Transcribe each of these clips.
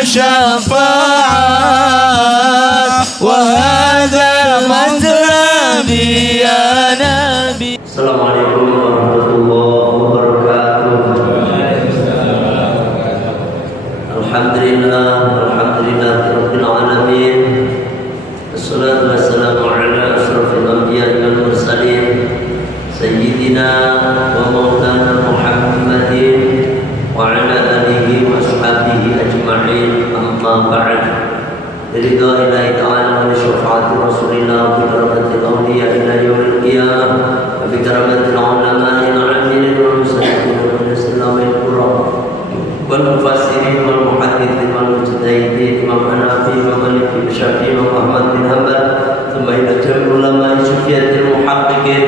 الشفاعات وهذا مطلبي يا نبي. السلام عليكم ورحمة الله وبركاته. الحمد لله رب العالمين. الصلاة والسلام على أشرف الأنبياء والمرسلين سيدنا ومولانا محمد وعلى آله وأصحابه أجمعين. أما بعد. برضا الله تعالى وبشفاعة رسول الله وبكرامة الأولياء إلى يوم القيامة وبكرامة العلماء العاملين والمصلين والإسلام القرآن والمفسرين والمحدثين والمجتهدين إمام حنفي ومالك وشافعي وأحمد بن حنبل ثم إلى جميع علماء الصوفية المحققين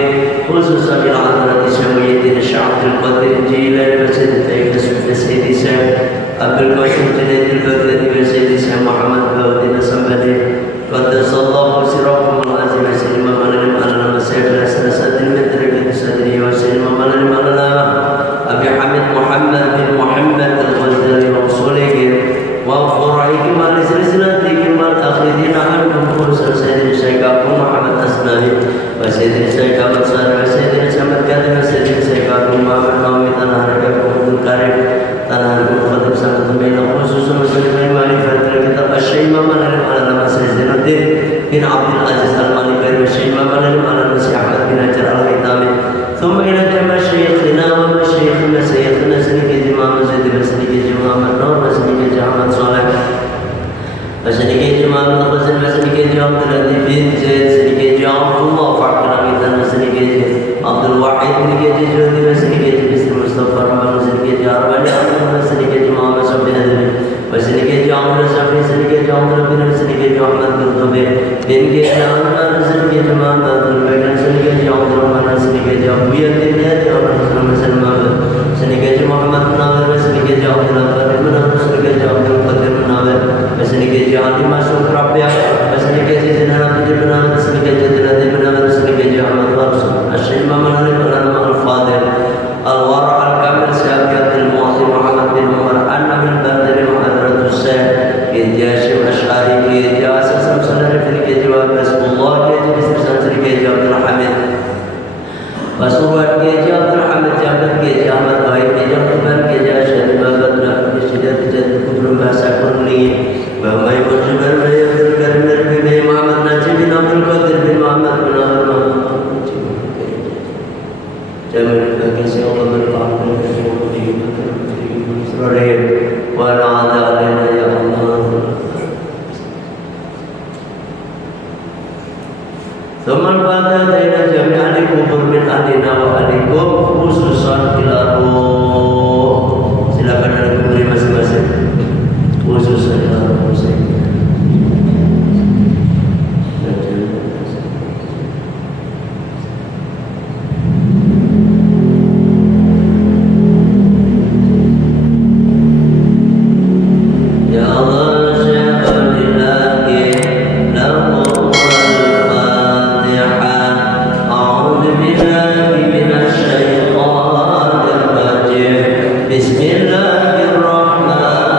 خصوصا إلى حضرة سيدنا الشيخ عبد القادر الجيلاني وسيدنا طريقة الصوفية سيدي الشيخ عبد القاسم جنيد البغدادي وسيدي الشيخ محمد بن عبد الصمد قدس الله سركم العظيم وسلم على المسيح الحسن سيد المدرك الصدري وسلم على أبي حميد محمد بن محمد الغزالي وصوله وفرعهم على سلسلتهم والآخرين عنهم خصوصا سيدنا الشيخ أبو محمد أسناني وسيدنا الشيخ أحمد صالح وسيدنا سمد كاظم وسيدنا الشيخ أبو محمد نومي تنهار كبير الكريم تنهار الخطيب سنة بين خصوصا وسلم المعرفة الكتاب الشيخ محمد على مسيح زين الدين بن عبد العزيز المالكي والشيخ محمد على المسيح أحمد بن حجر الهيثمي ثم إلى جميع شيخنا ومشايخنا سيدنا سيدنا إمام زيد وسيدنا محمد نور وسيدنا أحمد صالح وسيدنا إمام الحسن وسيدنا عبد العزيز بن زيد وسيدنا عبد الله فاعل حميدا وسيدنا عبد الواحد وسيدنا جودي وسيدنا بسم مصطفى رحمن وسيدنا أربعة وسيدنا محمد صبي وسيدنا عمرو صبي وسيدنا عمرو بن وسيدنا أحمد قرطبي بن جيران وسيدنا محمد بن وسيدنا عبد الرحمن وسيدنا أبو يزيد سنيكي محمد مناور وسنيكي عبد الغفار مناور وسنيكي عبد القادر مناور وسنيكي عبد المعصوم ربيع وسنيكي سيدنا عبد المناور وسنيكي جدنا مناور وسنيكي أحمد ورسول الشيخ محمد العلماء الفاضل الورع الكامل سيد عبد المعطي محمد بن عمر أنا من بدر وحضرة الشيخ إدياش وأشعري إدياس سمسلر في الجواب بسم الله كي سنسري عبد الحميد وسورة كي عبد الحميد جابر كي أحمد باي كي جابر كي جاشد بابد نفس شدة جد كبر باسا كرني وما يوجبر ويبدل كرمر بي محمد نجيب بن عبد القادر بن محمد بن عمر جميل بكسي الله من فعل ولا عاد علينا يا الله. ثم الفاتحة إلى جميع الكفر من أهلنا وأهلكم خصوصا إلى روح. Silakan ada kuburi masing-masing khususnya ila roh saya. Ya Allah Bismillahirrahmanirrahim.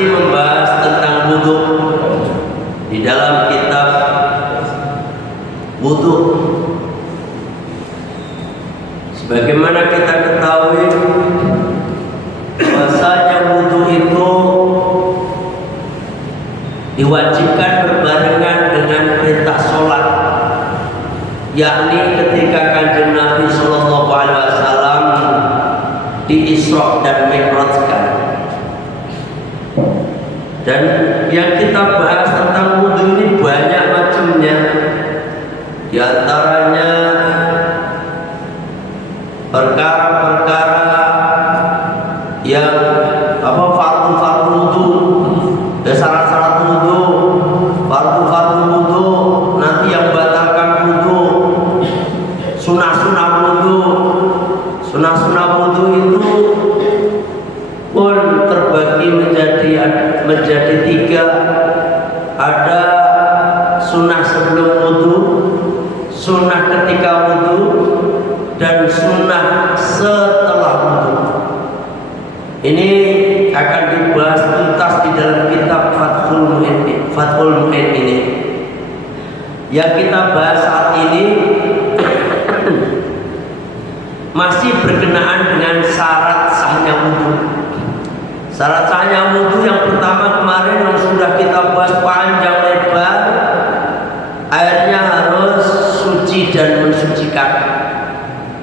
masih membahas tentang wudu di dalam kitab wudu. Sebagaimana kita ketahui bahwasanya wudu itu diwajibkan berbarengan dengan perintah sholat, yakni ketika Kanjeng Nabi Shallallahu Alaihi Wasallam di Isra dan Mi'rajkan. Dan yang kita bahas tentang wudu ini banyak macamnya. Di antaranya perkara-perkara yang fardu-fardu wudu, syarat-syarat wudu, fardu-fardu wudu, nanti yang batalkan wudu, sunah-sunah wudu. Sunah-sunah wudu itu pun terbagi menjadi tiga. Ada sunnah sebelum wudu, sunnah ketika wudu, dan sunnah setelah wudu. Ini akan dibahas tuntas di dalam kitab Fathul Mu'in ini. Yang kita bahas saat ini masih berkenaan dengan syarat sahnya wudu. Syarat sahnya wudu yang pertama kemarin yang sudah kita bahas panjang lebar, airnya harus suci dan mensucikan.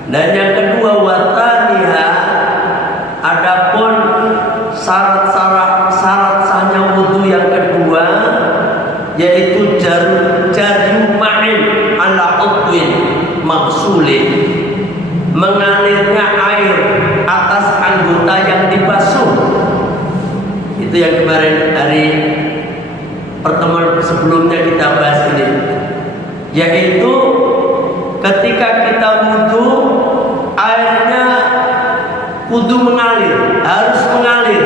Dan yang kedua wataniha, adapun syarat sahnya wudu yang kedua yaitu jaru ma'in ala udwin maksulin, mengalirnya air atas anggota yang dibasuh. Itu yang kemarin hari pertemuan sebelumnya kita bahas ini, yaitu ketika kita wudu, airnya kudu mengalir, harus mengalir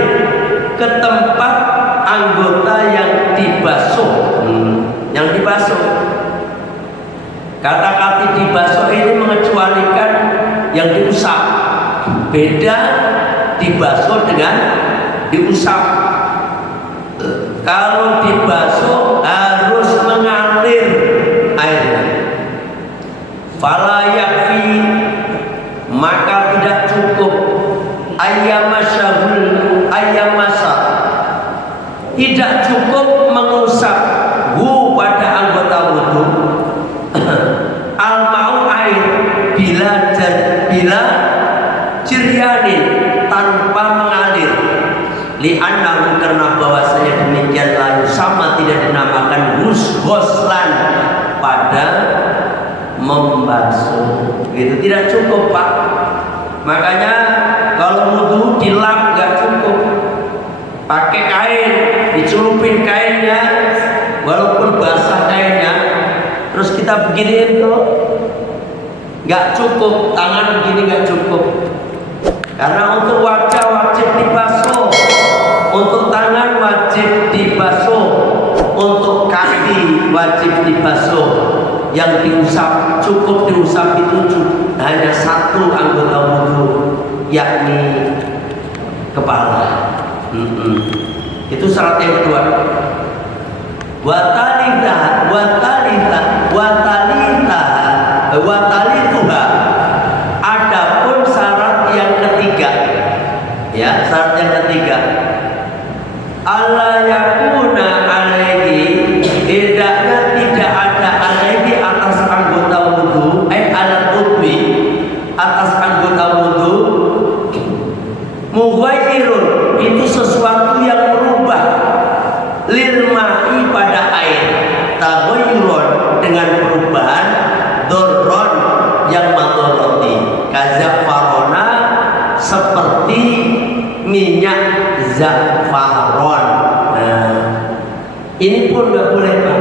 ke tempat anggota yang dibasuh. Yang dibasuh, kata-kata dibasuh ini mengecualikan yang diusap. Beda dibasuh dengan diusap. Kalau dibasuh harus mengalir airnya. Fala yakfi, maka tidak cukup ayyamasa, tidak cukup mengusap pada anggota wudu al-ma'u air bila jiryanin, tanpa mengalir, li'annahu, karena bahwasanya demikian layu sama tidak dinamakan ghuslan pada membasuh. Itu tidak cukup, Pak. Makanya kalau wudu dilap nggak cukup, pakai kain, dicelupin kainnya walaupun basah kainnya, terus kita beginiin tuh nggak cukup, tangan begini nggak cukup. Karena untuk wajah wajib dibasuh, untuk tangan wajib dibasuh, untuk kaki wajib dibasuh. Yang diusap, cukup diusap itu hanya satu anggota wudu, yakni kepala. Itu syarat yang kedua. Watalituha. Adapun syarat yang ketiga, ya, syarat yang ketiga, alla yakuna alaihi, hendaknya tidak ada alaihi atas anggota wudu, alat udwi, atas anggota wudu, mughayyirun, itu sesuatu yang berubah, lil ma'i, pada air, taghayyurun, dengan perubahan, dorron, yang madoroti, kazafarona, seperti minyak zafaron. Nah, ini pun nggak boleh, Pak.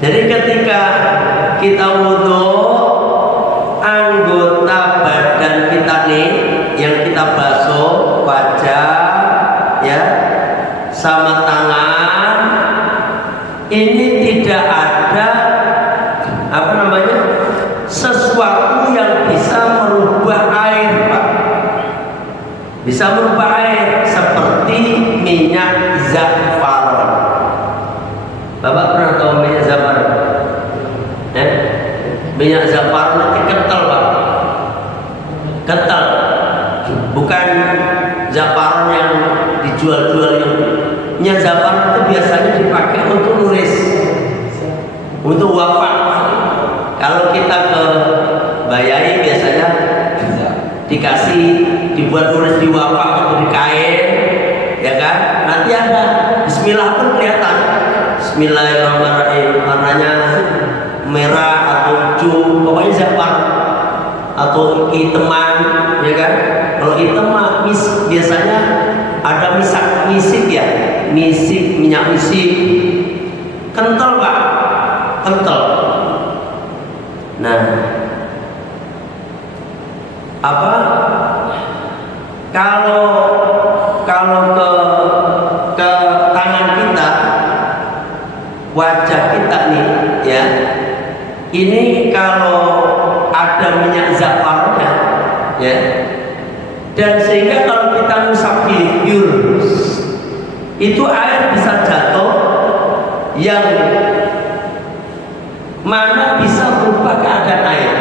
Jadi ketika kita wudu, anggota badan kita nih yang kita basuh, wajah, ya, sama tangan, ini tidak ada sesuatu yang bisa merubah air, Pak. Bisa merubah air seperti minyak Minyak zafaran itu kental Pak, kental. Bukan zafaran yang dijual-jual yang minyak zafaran itu biasanya dipakai untuk nulis, untuk wafat. Kalau kita ke Bayai biasanya dikasih dibuat tulis di wafat atau di kain, ya kan? Nanti ada Bismillah pun kelihatan. Bismillahirrahmanirrahim, warnanya merah atau hijau, pokoknya zafar atau hitaman, ya kan? Kalau hitam biasanya ada misik ya, misik, minyak misik, kental Pak, kental. Nah, apa? Kalau ke tangan kita, wajah kita nih, ya, ini kalau ada minyak zafarnya, ya, dan sehingga kalau kita ngusap gigi itu air bisa jatuh yang mana bisa berubah keadaan air.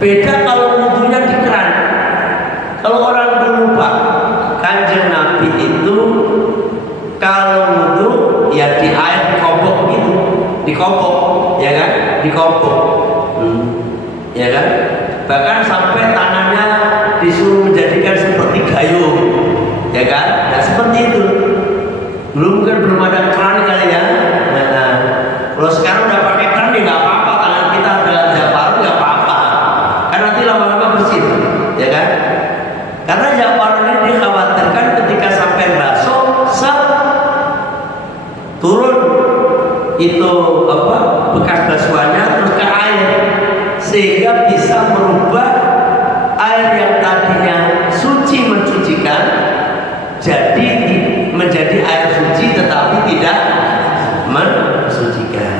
Beda kalau wudhunya di keran. Kalau orang dulu Pak, Kanjeng Nabi itu kalau wudhu ya di air dikopok gitu, dikopok, ya kan, dikopok, ya kan. Bahkan sampai tangannya disuruh menjadikan seperti gayung, ya kan. Nah seperti itu. Belum ada keran kali ya. Nah, kalau sekarang udah pakai keran ya nggak apa-apa, tangan kita ada zafaran nggak apa-apa, kan nanti lama-lama bersih, ya kan. Karena zafaran ini dikhawatirkan ketika sampai basuh, turun itu apa bekas basuhannya terus ke air, sehingga bisa merubah air yang tadinya suci mencucikan jadi menjadi air suci tetapi tidak mensucikan.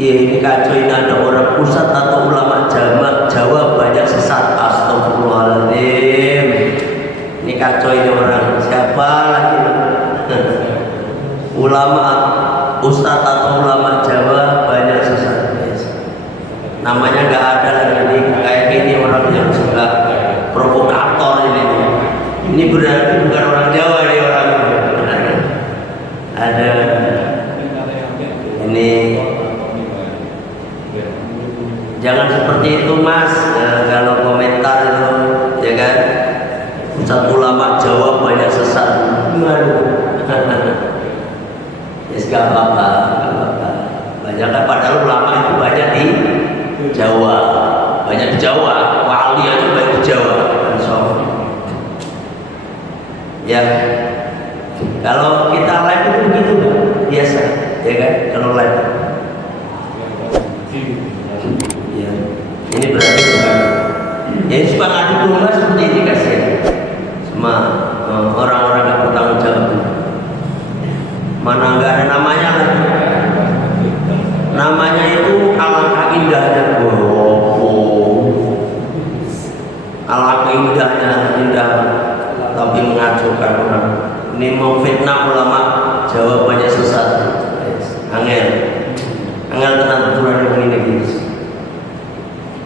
Ya ini kacau, ini ada orang pusat atau ulama Jawa banyak sesat. Astagfirullahaladzim. Ini kacau, ini orang siapa lagi? Ulama ustadz atau ulama Jawa banyak sesat. Namanya nggak ada lagi ini, kayak gini orang yang suka provokator ini. Ini berarti bukan orang Jawa, ini orang ada ini. Jangan seperti itu Mas, kalau komentar itu, ya kan. Pusat ulama Jawa banyak sesat. Ya gak apa-apa, gak apa-apa. Banyak kan, padahal ulama itu banyak di Jawa, banyak di Jawa. Wali aja banyak di Jawa. Ya, kalau kita live itu begitu Pak, biasa, ya kan? Kalau live, ya, ini berarti bukan. Ya suka ngadu domba seperti ini kasihan sama orang-orang yang bertanggung jawab. Mana nggak ada namanya lagi. Namanya itu alangkah indahnya, alangkah indahnya, indah tapi mengacaukan orang. Ini mau fitnah ulama Jawa banyak sesat. Angel tenang aturan yang ini guys.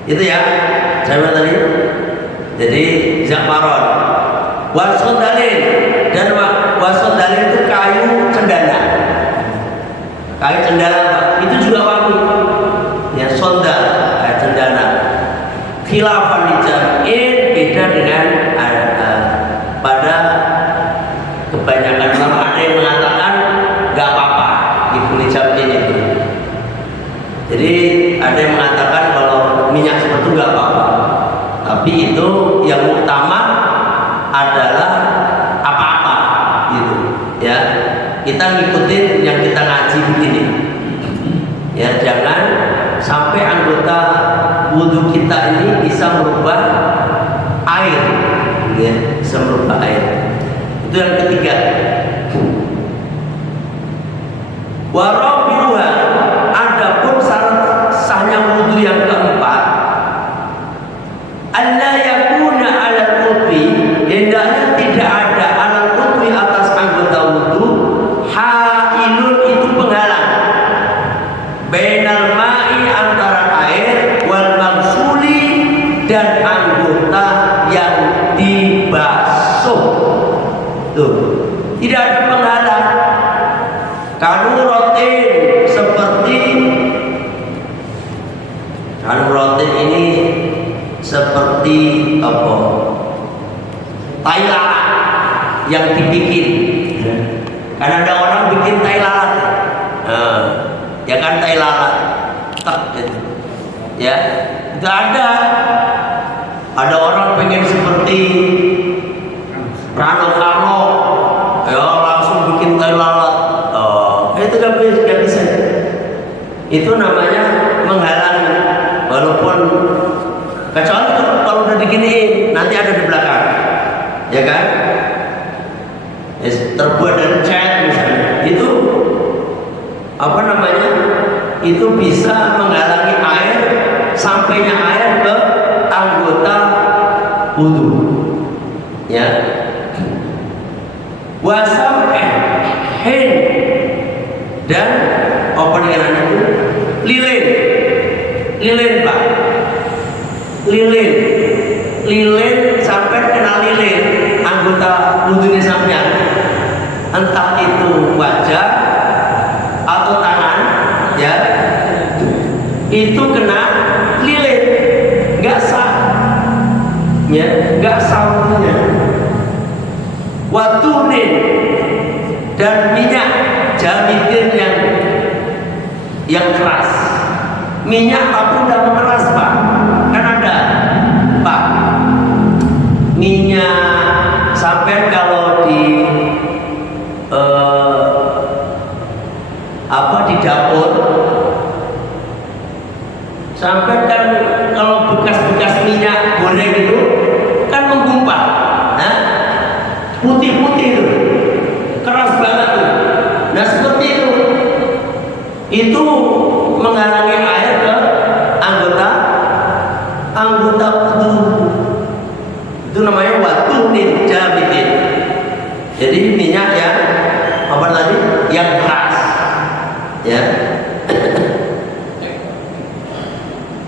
Itu ya, saya tadi. Jadi zafaron, wasodalin, dan wasodalin itu kayu cendana. Kayu cendana Pak, itu juga wangi. Ya sondal, kayu cendana. Khilafan dijam'in, beda dengan pada kebanyakan ulama ada yang mengatakan nggak apa-apa gitu dijam'in itu. Jadi ada yang mengatakan kalau minyak seperti itu nggak apa-apa, tapi itu yang utama adalah apa-apa gitu ya. Kita ngikutin yang kita ngaji begini ya, jangan sampai anggota wudhu kita ini bisa merubah air ya, bisa merubah air. Itu yang ketiga. Warabiruha, adapun syarat sahnya wudhu yang keempat, alla yakuna alal qutbi, hendaknya tidak ada alal qutbi atas anggota wudhu hailun, itu penghalang. rotin ini seperti apa? Tai lalat yang dibikin. Karena ada orang bikin tai lalat. Ya kan tai lalat. Ya, itu ada orang pengen seperti Rano Karno, ya langsung bikin tai lalat. Itu gak bisa. Itu namanya menghalangi. Walaupun kecuali kalau udah diginiin, nanti ada di belakang, ya kan? Terbuat dari cat misalnya, itu apa namanya? Itu bisa menghalangi air, sampainya air ke anggota wudhu, ya. Wasam hen dan apa namanya itu lilin Pak, lilin sampai kena lilin anggota wudhunya sampean, entah itu wajah atau tangan, ya, itu kena lilin, nggak sah, ya, nggak sah wudhunya. Watunin dan minyak jamidin yang keras, minyak tapi udah mengeras Pak, kan ada Pak minyak sampai kalau di di dapur sampai kan kalau bekas-bekas minyak goreng itu kan menggumpal, nah putih-putih itu keras banget tuh. Nah seperti itu menghalangi air ke anggota wudhu. Itu namanya watunin jamidin. Jadi minyak yang apa tadi? Yang keras, ya.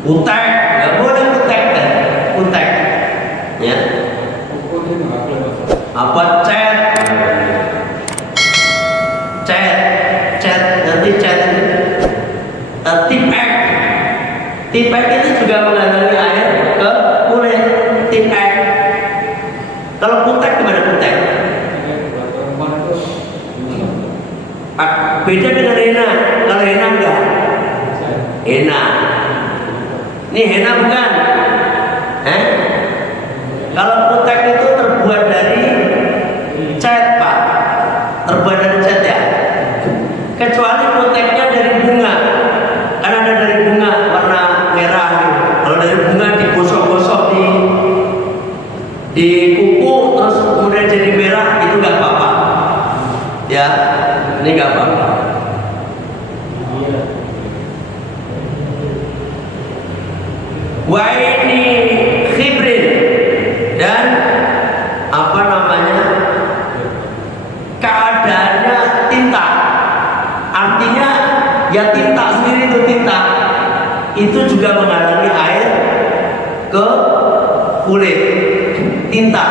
Utek, nggak boleh utek, ya. Apa cat, nanti cat tipek itu juga menghalangi air ke kulit. Tipek. Kalau putek gimana putek? Beda dengan henna. Kalau henna enggak? Henna. Ini henna bukan? Kalau putek itu terbuat dari cat Pak. Terbuat dari cat ya. Kecuali puteknya dari bunga. Kan ada dari bunga warna merah gitu. Kalau dari bunga digosok-gosok di kuku terus kemudian jadi merah, itu nggak apa-apa. Ya, ini nggak apa-apa. Waini khibrin dan apa namanya keadaannya tinta. Artinya ya tinta sendiri itu tinta. Itu juga menghalangi air ke kulit. Tinta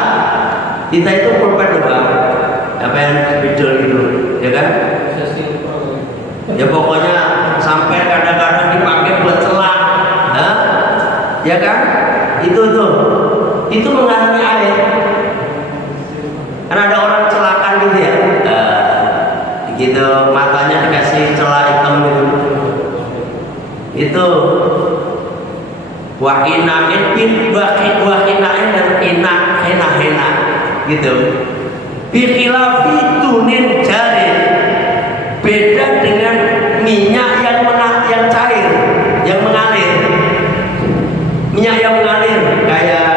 itu pulpen Bang. Apa yang spidol gitu, ya kan? Ya pokoknya sampai kadang-kadang dipakai buat celak, ya kan? Itu menghalangi air. Karena ada orang celakan gitu ya, gitu matanya dikasih celah hitam gitu. Itu wahinain dan hena gitu. Bikhilafi tunin jarin, beda dengan minyak yang cair, yang mengalir. Minyak yang mengalir kayak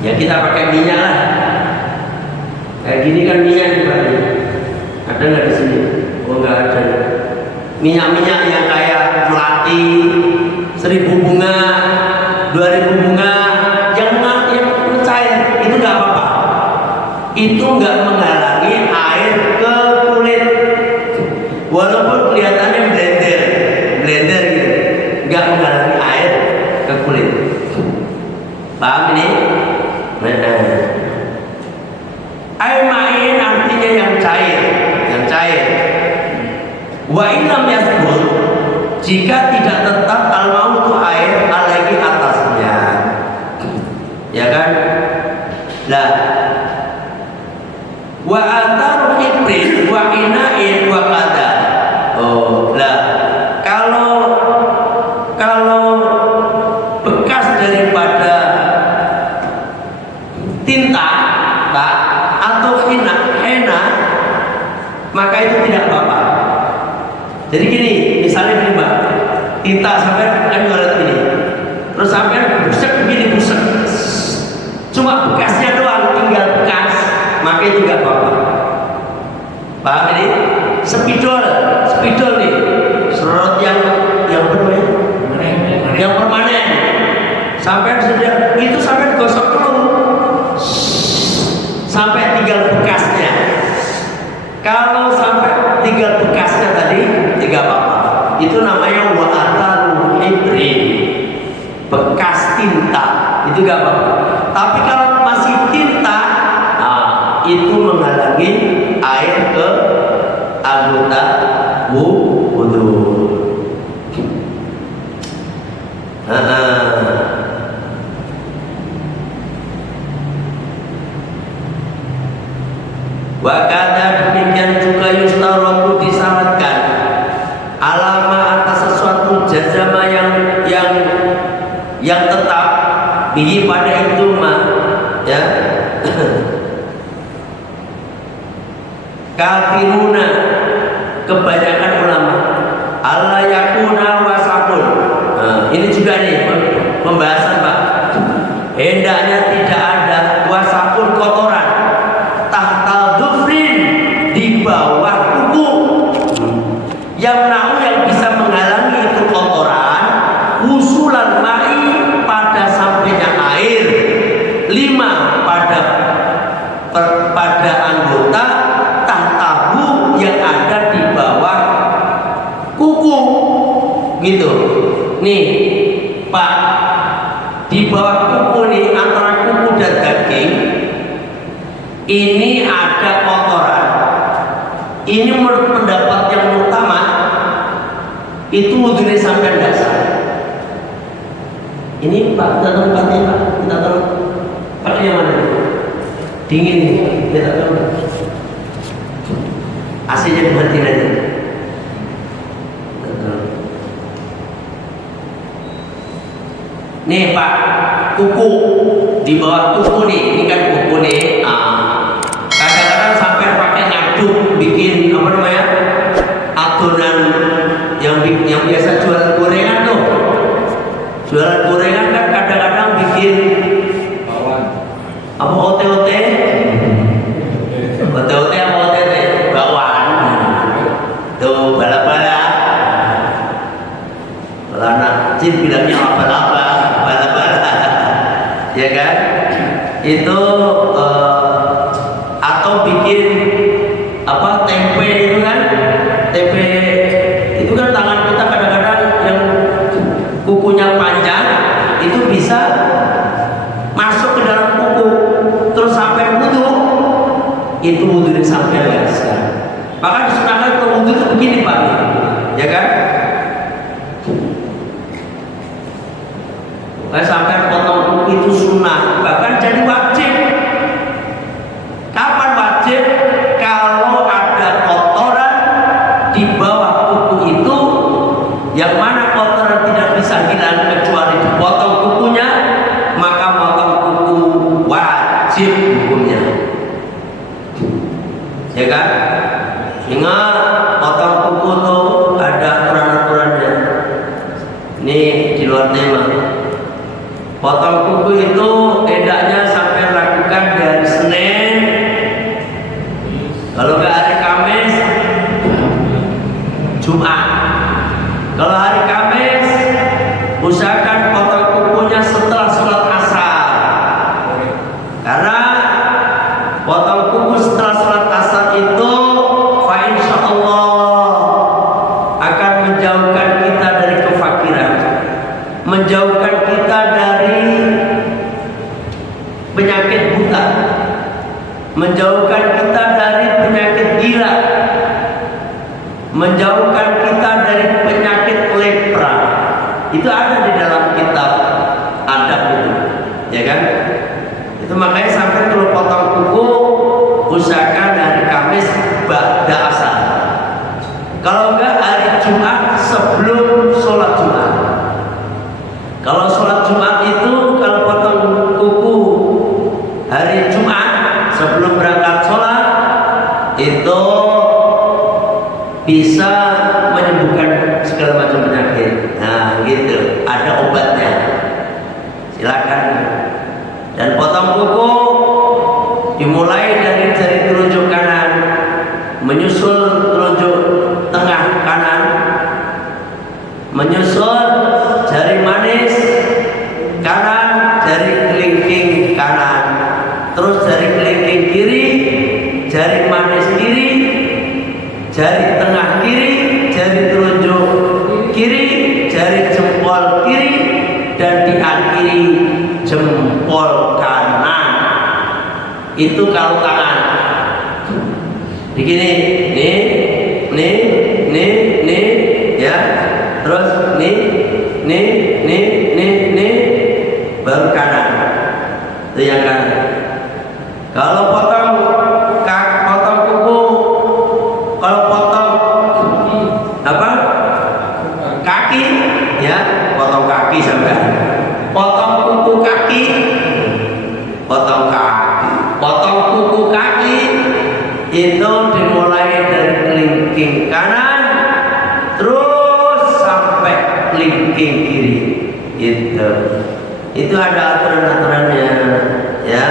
ya kita pakai minyak lah. Kayak gini kan minyak nih Pak. Ada nggak di sini? Oh nggak ada. Minyak-minyak yang kayak melati, 1000 bunga, 2000 bunga, yang mencair itu nggak apa-apa. Itu nggak menghalangi air ke kulit, walaupun kelihatannya blender gitu, nggak menghalangi air ke kulit. Paham ini? Air main artinya yang cair. Wa illam yasbut, jika tidak tetap al-mautu air alaihi atasnya, ya kan? Lah, wa ataru hibrin wa inain wa qada. Oh, lah kalau bekas daripada tinta tak atau henna, maka itu tidak apa-apa. Jadi gini, misalnya gini Mbak, tinta sampai kan nyoret ini, terus sampai busek begini busek, cuma bekasnya doang, tinggal bekas, maka itu nggak apa-apa. Paham ini? Spidol nih, serot yang bermain, yang permanen, sampai sudah itu sampai digosok dulu, sampai tinggal bekasnya. Kalau sampai tinggal bekasnya tadi, tidak apa-apa. Itu namanya wa ataru hibrin, bekas tinta, itu gak apa-apa. Tapi kalau masih tinta, nah, itu menghalangi air ke anggota wudu. Wakada demikian juga yustaraku disyaratkan alama atas sesuatu jazama yang tetap bihi pada itu mah, ya. Kafiruna, kebanyakan ulama, Allah yakuna wasakun. Nah, ini juga nih pembahasan Pak. Hendaknya tidak ada wasakun kotoran tahta dhufrin, di bawah kuku, yang bisa menghalangi itu kotoran usulan ma'i, pada sampainya air, 5 pada anggota tahtahu, yang ada di bawah kuku, gitu. Nih Pak, di bawah kuku nih, antara kuku dan daging ini ada kotoran. Ini menurut pendapat yang utama, itu wudhunya sampai dasar. Ini Pak, kita tempatnya Pak, kita tahu pakai yang mana? Dingin nih, kita tahu. AC-nya dimatiin aja. Nih Pak, kuku, di bawah kuku nih, ini kan kuku nih. Kadang-kadang sampai pakai ngaduk, bikin apa namanya, adonan yang biasa jualan gorengan tuh. Jualan gorengan kan kadang-kadang bikin apa ote-ote apa ote-ote bawaan tuh, bala-bala. Kalau anak kecil bilangnya apa-apa, bala-bala, ya kan? Itu atau bikin apa, tempe itu kan, tempe itu kan tangan kita kadang-kadang yang kukunya panjang itu bisa masuk ke dalam kuku, terus sampai wudhu, itu wudhunya sampai sekarang. Maka disunahkan kalau wudhu itu begini Pak, ya kan? Sampai potong kuku itu sunnah, bahkan jadi wajib. Kapan wajib? Kalau ada kotoran di bawah kuku itu, yang mana kotoran tidak bisa hilang kecuali dipotong kukunya, maka potong kuku wajib hukumnya, ya kan? Ingat, potong kuku tuh ada aturan-aturannya. Ini di luar tema. Potong kuku itu hendaknya sampai lakukan dari Senin, kalau nggak hari Kamis, Jumat. Kalau hari Kamis, usahakan potong kukunya setelah sholat asar, karena potong kuku setelah sholat asar itu fa insya Allah akan menjauhkan kita dari kefakiran, menjauhkan kita dari penyakit buta, menjauhkan kita dari penyakit gila, menjauhkan kita dari penyakit lepra. Itu ada di dalam kitab adab itu, ya kan? Itu makanya sampai kalau potong kuku usahakan hari Kamis ba'da asar. Kalau enggak hari Jumat sebelum sholat Jumat. Kalau sholat Jumat itu kalau potong kuku hari Jumat sebelum berangkat sholat itu bisa menyembuhkan segala macam penyakit. Nah gitu, ada obatnya. Silakan. Dan potong kuku dimulai dari jari telunjuk kanan menyusul telunjuk tengah kanan, menyusul jari manis kanan, jari kelingking kanan, terus jari kelingking kiri, jari manis kiri, jari tengah kiri, jari telunjuk kiri, jari jempol kiri, dan diakhiri jempol kanan. Itu kalau tangan begini, nih, ya, terus nih, baru kanan. Itu yang kanan. Kalau potong kuku, kalau potong apa? Kaki, ya, potong kaki sampai. Potong kuku kaki, potong kuku kaki itu dimulai dari kelingking kanan terus sampai kelingking kiri. Itu ada aturan-aturannya, ya,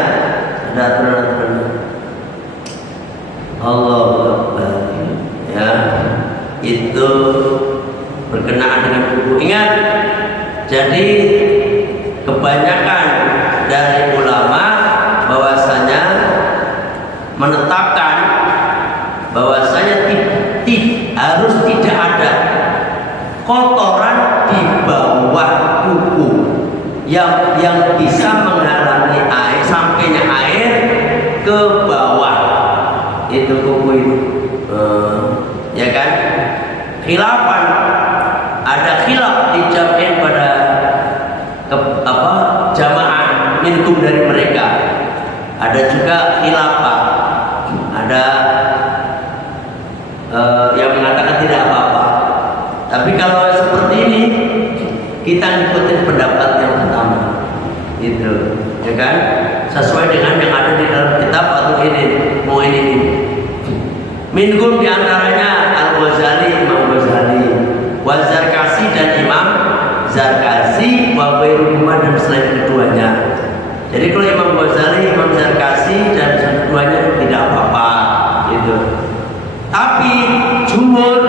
ada aturan-aturannya. Allahu Akbar, ya, itu berkenaan dengan kuku. Ingat, jadi kebanyakan dari ulama bahwasanya menetapkan bahwasanya harus tidak ada kotoran di bawah kuku yang bisa menghalangi air, sampainya air ke bawah itu kuku itu, ya kan? Khilafan, ada khilaf dijam'in pada jamaah minkum dari mereka. Ada juga khilafah, ada yang mengatakan tidak apa-apa. Tapi kalau seperti ini kita ngikutin pendapat yang pertama, gitu, ya kan? Sesuai dengan yang ada di dalam kitab atau ini, mau ini. Minhum diantaranya Al-Ghazali, Imam Ghazali, Waz-Zarkasi dan Imam Zarkasi, wa ghairuhuma dan selain keduanya. Jadi kalau Imam Ghazali, Imam Zarkasi dan keduanya tidak apa-apa, gitu. Tapi jumhur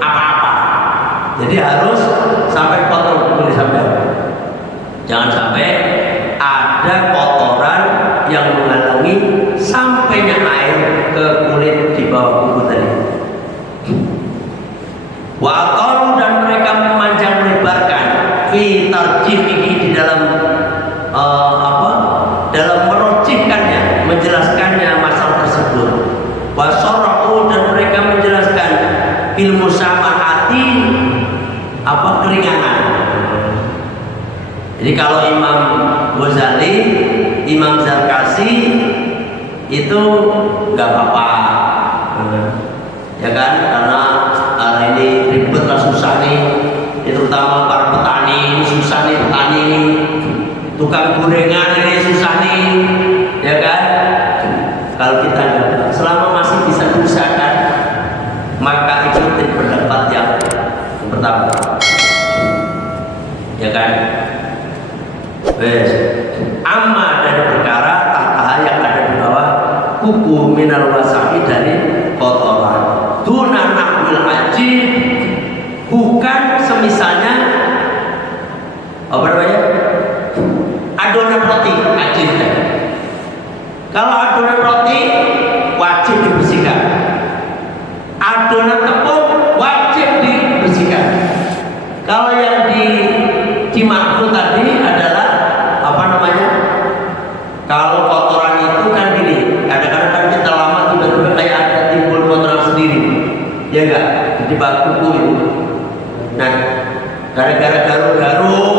apa-apa. Jadi harus sampai potong kulit sampai. Jangan sampai ada kotoran yang menghalangi sampainya air ke kulit di bawah kuku tadi. Wa dan mereka memanjang lebarkan fi tarjihihi di dalam dalam merojihkannya, menjelaskannya masalah tersebut. Wasarahu dan mereka menjelaskan ilmu samahati keringanan. Jadi kalau Imam Ghazali, Imam Zarkasi itu nggak apa-apa, ya kan? Karena ini ribet lah, susah nih, terutama para petani ini susah nih, petani ini, tukang gorengan ini susah nih, ya kan? Kalau kita selama masih bisa diusahakan, maka ikutin pendapat yang pertama, ya kan? Amma dari perkara tahta yang ada di bawah kuku minal wasafi dari kotoran. Duna nahwil ajib, bukan semisalnya apa namanya? Adonan roti ajib. Kalau adonan roti wajib dibersihkan. Adonan tepung wajib dibersihkan. Kalau yang dimaksud tadi adalah apa namanya? Kalau kotoran itu kan gini, kadang-kadang kan kita lama tiba-tiba kayak ada timbul kotoran sendiri, ya enggak? di bawah kuku itu. Nah, gara-gara garuk-garuk,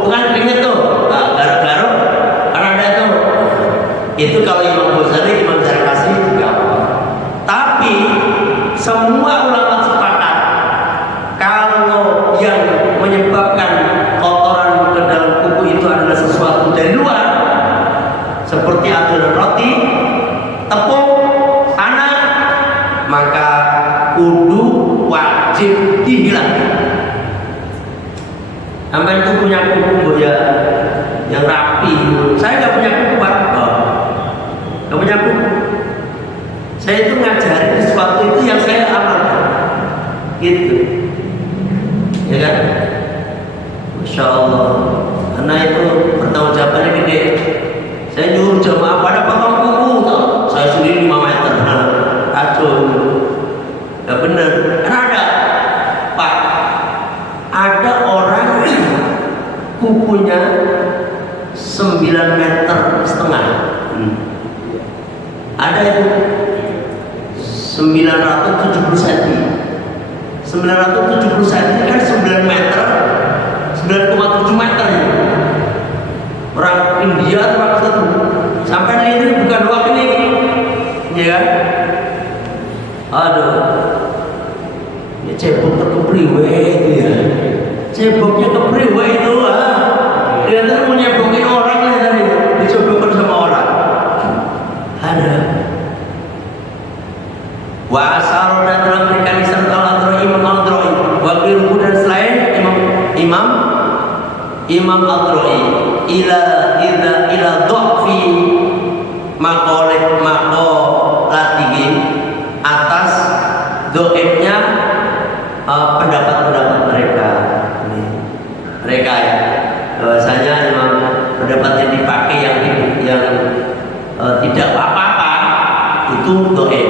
itu kan keringet tuh. Nah, garuk-garuk, kan ada tuh. Itu kalau Imam Ghazali, Imam Zarkasi juga. Tapi semua ulama sepakat kalau yang menyebabkan kotoran ke dalam kuku itu adalah sesuatu dari luar, seperti adonan roti, tepung, tanah, maka kudu wajib dihilangkan. Sampai itu punya kuku ya yang rapi. Saya nggak punya kuku, Pak. Nggak punya kuku. Saya itu ngajarin sesuatu itu yang saya amalkan, gitu, ya kan? Masya Allah. Karena itu pertanggungjawabannya gede. Saya nyuruh jamaah pada potong kuku, saya sendiri 5 meter, kacau. Gak bener. Karena ada, Pak, ada orang kukunya 9,5 meter. Ada itu 970 cm. 970 cm kan 9 meter, 9,7 meter. Orang India atau orang satu sampai ini bukan doang ini, ya kan? Aduh, ya cebok kepriwe itu ya, ceboknya kepriwe itu dia tuh mau nyebokin orang lah tadi, dicebokkan sama orang. Ada wasaro dan dalam berikan isyarat al-adroi, Imam Al-Adroi, wakiluhu dan selain Imam Al-Adroi ila dha'fi maqalatihi, atas doibnya pendapat-pendapat mereka ya, bahwasanya memang pendapat yang dipakai yang tidak apa-apa itu doib.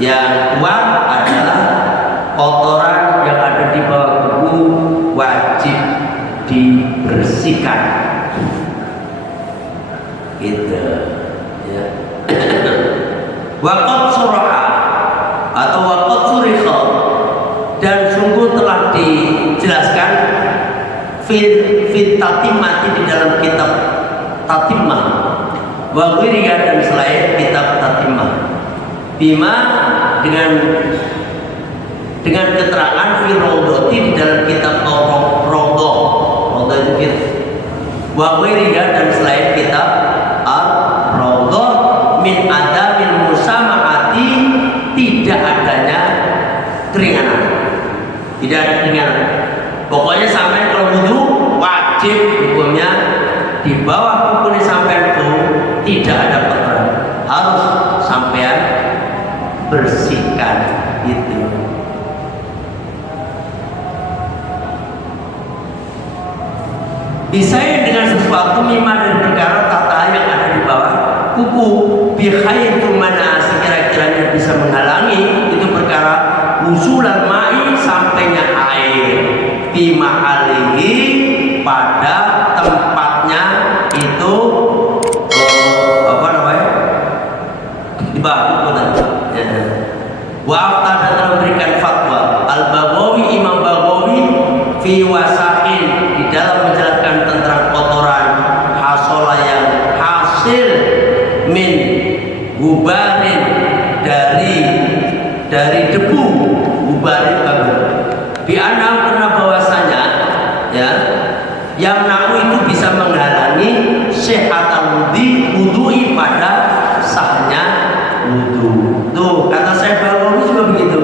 Yang kuat adalah kotoran yang ada di bawah kuku wajib dibersihkan, gitu ya. Waqat surah atau waqat surikha, dan sungguh telah dijelaskan fit tatimati di dalam kitab tatimah, wa ghiriha dan selain kitab tatimah, bima dengan keterangan fi raudhati di dalam kitab raudhah itu gitu, wa ghiriha dan selain kitab ar-raudhah min adamil musamahati, tidak adanya keringanan, tidak ada keringanan. Pokoknya sampai kalau wudu wajib hukumnya di bawah kuku sampai itu tidak ada kotoran, harus sampean bersihkan itu. Bisa dengan sesuatu mimah dan perkara tata yang ada di bawah kuku, bihaitu mana sekira-kiranya bisa menghalangi itu perkara usulan mai, sampainya air bima alihi pada tempatnya itu, apa namanya, di bawah kuku tadi. Wafta dan telah memberikan fatwa Al-Baghawi, Imam Baghawi fi wasahin, di dalam menjelaskan tentang kotoran hasola yang hasil min gubarin, dari debu, gubarin bagus bi'anam, karena bahwasanya ya yang naku itu bisa menghalangi sehat wudhu pada sahnya wudhu. Tuh kata Syekh Baghawi juga begitu.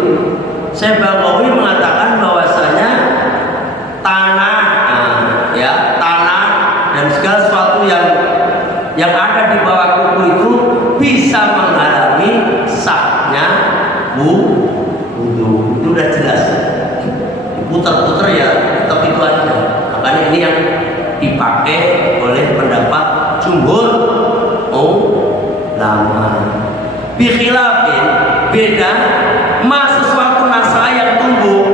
Syekh Baghawi mengatakan bahwasanya tanah dan segala sesuatu yang ada di bawah kuku itu bisa menghalangi sahnya wudhu. Itu udah jelas, diputar-putar ya tetap itu aja. Makanya ini yang dipakai oleh pendapat jumhur ulama. Bikhilafin, beda sesuatu nasa yang tumbuh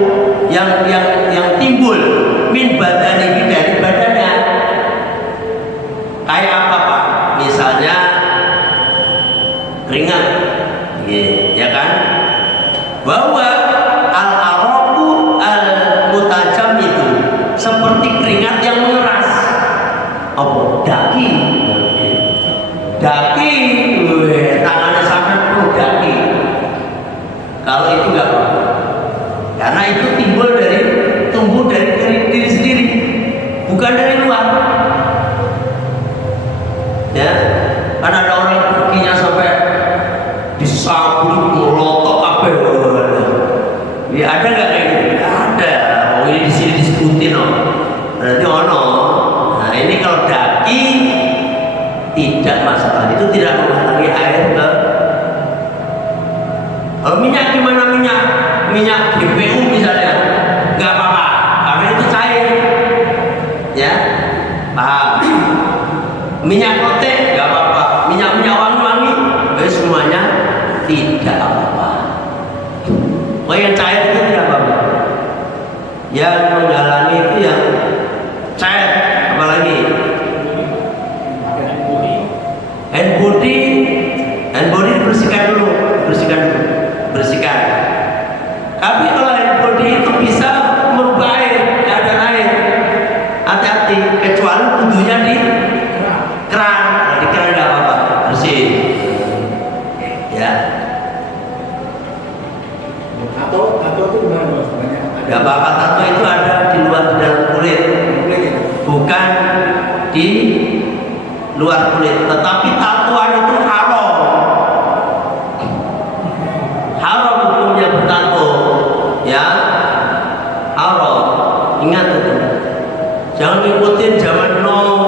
yang timbul min badani, dari badannya. Kayak apa, Pak? Misalnya keringat, ya kan? bahwa al-araku al-mutajam itu seperti keringat yang mengeras. Apa? Daki. Daki, tangannya sampai penuh daki. Kalau itu nggak apa-apa, karena itu tumbuh dari diri sendiri, bukan dari luar. Ya, kan ada orang kakinya sampai disabut, melotok apa? Ya ada nggak kayak gitu? Nggak ada. Oh ini di sini disebutin loh. Berarti ono. Nah ini kalau daki tidak masalah, itu tidak menghalangi air ke. Kalau minyak gimana minyak GPU misalnya, nggak apa-apa, karena itu cair, ya, paham? Minyak kotek nggak apa-apa, minyak wangi-wangi, semuanya tidak apa-apa. Oh yang cair itu tidak apa-apa. Yang menghalangi itu yang cair, apalagi hand body dibersihkan dulu. Tapi kalau hand body itu bisa merubah air, keadaan air. Hati-hati, kecuali wudhunya di keran. Di keran tidak apa-apa, bersih. Ya. Tato itu gimana Mas? Tidak apa-apa, tato itu ada di dalam kulit, bukan di luar kulit. Tetapi tatoan itu haram. Haram hukumnya bertato, ya, haram. Ingat itu. Jangan ngikutin zaman now.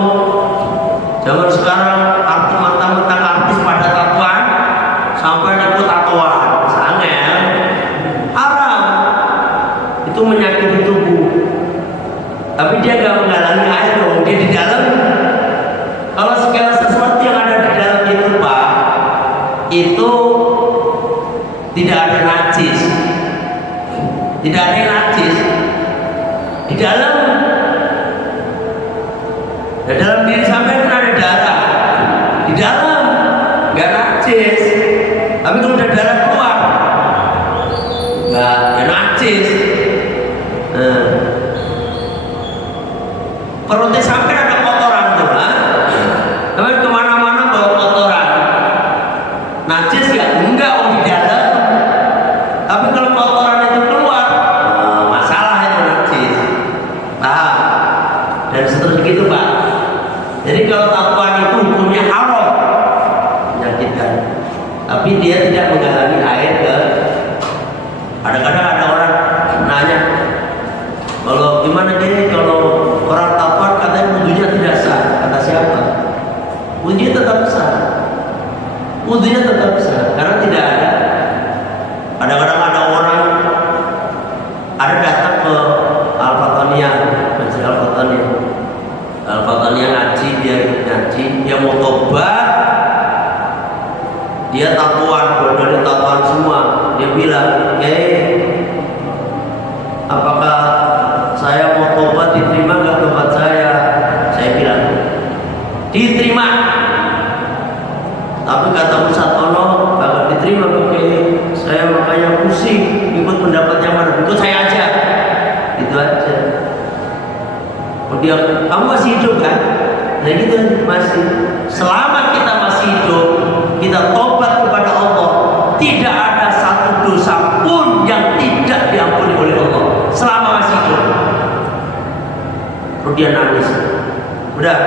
Zaman sekarang artis mentang-mentang artis pada tatoan sampai ikut tatoan. Sangat haram. Itu menyakiti tubuh. Tapi dia nggak menghalangi air dong. Dia di dalam. Kalau segala sesuatu yang ada di dalam itu Pak, itu tidak ada najis. Tidak ada yang najis. Di dalam diri sampai kan ada darah. Di dalam nggak najis. Tapi kalau udah darah keluar, nggak najis. Perutnya sampai ada kotoran tuh, tapi kemana-mana bawa kotoran. Najis ya? Enggak, di dalam. Tapi kalau kotoran itu keluar, masalah itu najis. Paham? Dan seterusnya gitu Pak. Jadi kalau tatoan itu hukumnya haram, menyakitkan. Tapi dia tidak menghalangi air ke. Kadang-kadang ada orang nanya, kalau gimana deh kalau orang tatoan katanya wudhunya tidak sah. Kata siapa? Wudhunya tetap sah. Wudhunya tetap sah karena tidak ada. Kadang-kadang ada orang datang ke Al-Fataniyah, Masjid Al-Fataniyah ngaji, dia mau tobat, dia tatoan, dari tatoan semua. Dia bilang, apakah saya mau tobat diterima nggak tobat saya? Saya bilang diterima. Tapi kata Ustaz Ono nggak diterima, saya makanya pusing ikut pendapatnya mana, ikut saya aja, itu aja. Kemudian kamu masih hidup kan? Nah gitu masih. Selama kita masih hidup, kita tobat kepada Allah, tidak ada satu dosa pun yang tidak diampuni oleh Allah selama masih hidup. Terus dia nangis. Udah,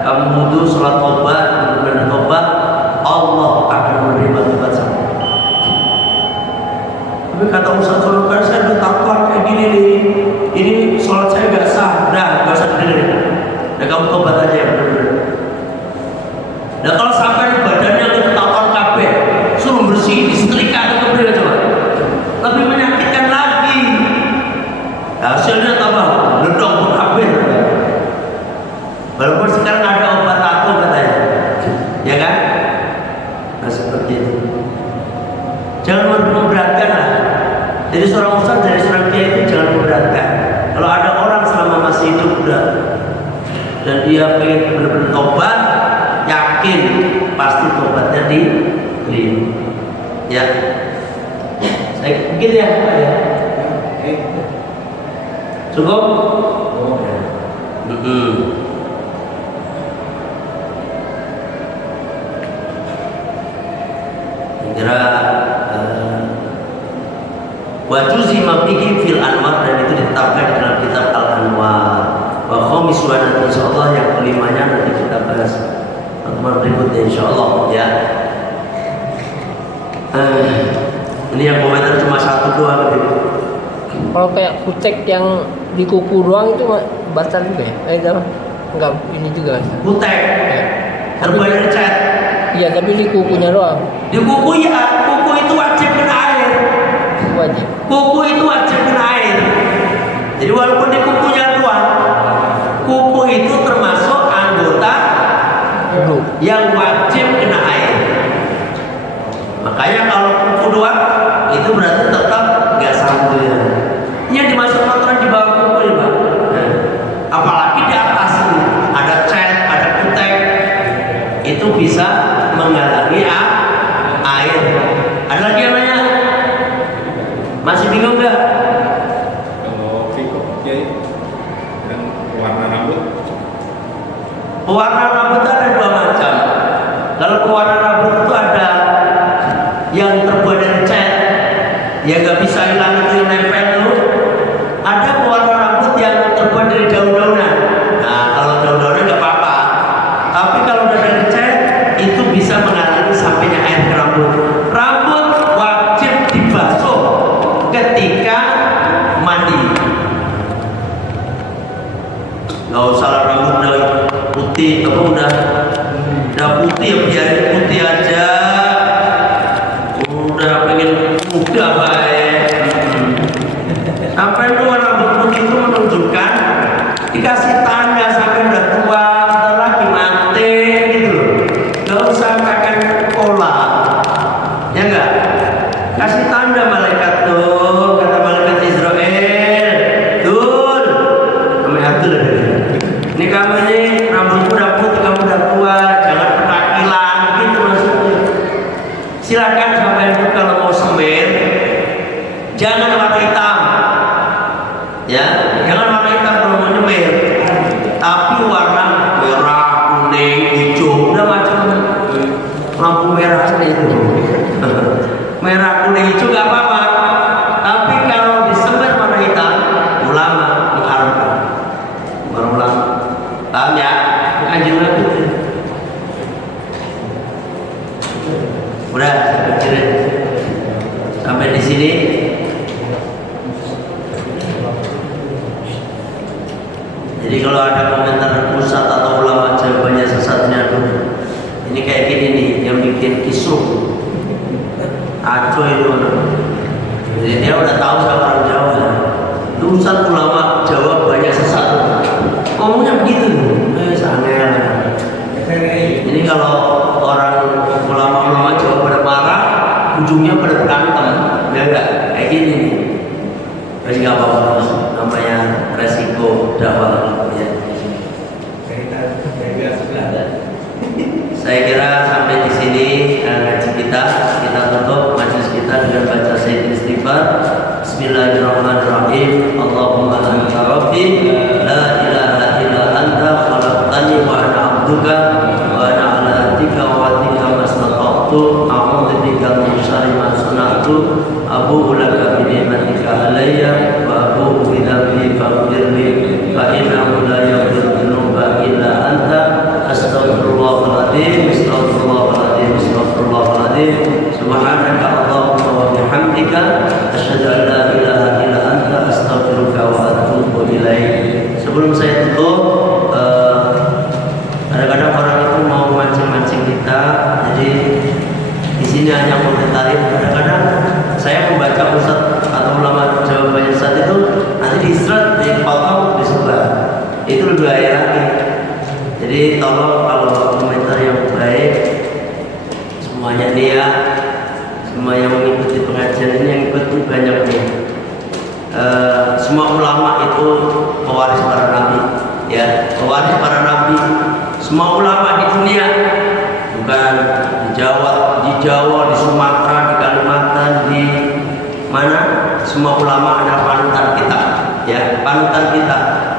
kamu wudhu, sholat tobat, benar tobat, Allah akan menerima tobat kamu. Tapi kata Ustaz Solokan, saya udah tatoan kayak gini nih, ini sholat saya gak sah. Udah, gak usah dengerin. Nah kamu tobat aja ya benar-benar. Nah kalau sampai badannya itu tatoan kabeh, suruh bersih, disetrika atau kemudian coba, lebih menyakitkan lagi. Hasilnya tambah ledok kabeh. Walaupun sekarang ada obat tato katanya, ya kan? Nah seperti itu. Jangan memberatkan lah. Jadi seorang ustaz dari seorang kiai itu jangan memberatkan. Kalau ada orang selama masih hidup udah dan dia pengen benar-benar tobat, yakin pasti tobatnya diterima. Ya, saya Mungkin ya, Pak ya. Cukup? Kira wajuzi mafiki fil anwar, dan itu ditetapkan di dalam kitab Al-Anwar. Wa khamis wa insyaallah yang kelimanya nanti kita bahas pertemuan berikutnya insyaallah ya. Ini yang komentar cuma satu doang gitu. Kalau kayak kutek yang di kuku doang itu batal juga ya? Enggak, ini juga. Kutek Ya. terbuat dari cat. Iya, tapi di kukunya doang. Di kuku ya, kuku itu wajib kena air. Wajib. Kuku itu wajib kena air. Jadi walaupun di kukunya doang, kuku itu termasuk anggota yang wajib kena air. Makanya kalau kuku doang itu berarti tetap nggak sambel ya. Yang dimasuk kotoran di bawah kuku ya, Pak. Nah, apalagi di atas ini ada cat, ada kutek, itu bisa menghalangi air. Ada lagi yang nanya? Masih bingung nggak? Kalau pikok kiai dan warna rambut. Pewarna rambut ada dua macam. Kalau pewarna rambut itu ada yang terbuat dari cat, yang nggak bisa hilang itu yang nempel tuh. Ada pewarna rambut yang terbuat dari daun-daunan. Nah, kalau daun-daunan nggak apa-apa. Tapi kalau udah dari cat, itu bisa menghalangi sampainya air ke rambut. Rambut wajib dibasuh ketika mandi. Nggak usah rambut udah putih, apa udah putih ya biarin putih aja. Udah pengen muda baik. Sampai dua rambut putih itu menunjukkan dikasih tanda sampai udah tua, bentar lagi mati gitu loh. Nggak usah makan cola, ya enggak? Kasih tanda malaikat tuh, kata malaikat Israel, tuh, namanya Abdul. Ini kamu nih rambutmu udah putih, kamu udah tua, jangan petakilan gitu maksudnya. Silakan sampai itu kalau mau semen, jangan warna hitam, ya, jangan warna hitam kalau mau nyemir, tapi warna merah, kuning, hijau, udah macam lampu merah saja itu. Merah, kuning, hijau nggak apa-apa. Tapi kalau disemir warna hitam, ulama mengharamkan. Para ulama, paham ya? Anjing Nabi. Udah, saya pikirin sampai di sini. Jadi kalau ada komentar pusat atau ulama jawabannya sesatnya tuh, ini kayak gini nih, yang bikin kisruh. Aco itu, jadi dia udah tahu siapa orang Jawa. Itu Ustaz ulama jawab banyak sesat. Ngomongnya begitu, sangat. Ini kalau orang ulama Jawa pada marah, ujungnya pada berantem, ya enggak? Kayak gini nih. Terus nggak apa-apa, namanya resiko dakwah. Ya. Saya kira sampai di sini ngaji kita tutup majelis kita dengan baca sayyid istighfar. Bismillahirrahmanirrahim. Allahumma anta rabbi la ilaha illa anta khalaqtani wa ana 'abduka wa ana 'ala ahdika wa wa'dika mastata'tu a'udzu bika min syarri ma sana'tu abu'u laka bi ni'matika alayya wa abu'u bi dhanbi faghfirli fa innahu la yaghfiru dzunuba illa anta. Astaghfirullahaladzim, astaghfirullahaladzim, astaghfirullahaladzim. Subhanaka Allahumma wa bihamdika asyhadu an la ilaha illa anta astaghfiruka wa atubu ilaik. Sebelum saya tutup, kadang-kadang orang itu mau mancing-mancing kita, jadi di sini hanya komentarin. Kadang-kadang saya membaca ustaz atau ulama jawabannya saat itu nanti di-shred, dipotong, disebar. Itu lebih bahaya lagi. Jadi tolong kalau komentar yang baik, semuanya niat, semua yang mengikuti pengajian ini yang ikut banyak nih. Semua ulama itu pewaris para nabi, ya, pewaris para nabi. Semua ulama di dunia, bukan di Jawa, di Sumatera, di Kalimantan, di mana? semua ulama adalah panutan kita, ya, panutan kita.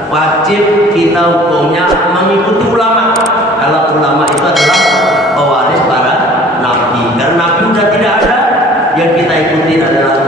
Wajib kita hukumnya mengikuti ulama. Kalau ulama itu adalah pewaris para nabi. Karena nabi sudah tidak ada, yang kita ikuti adalah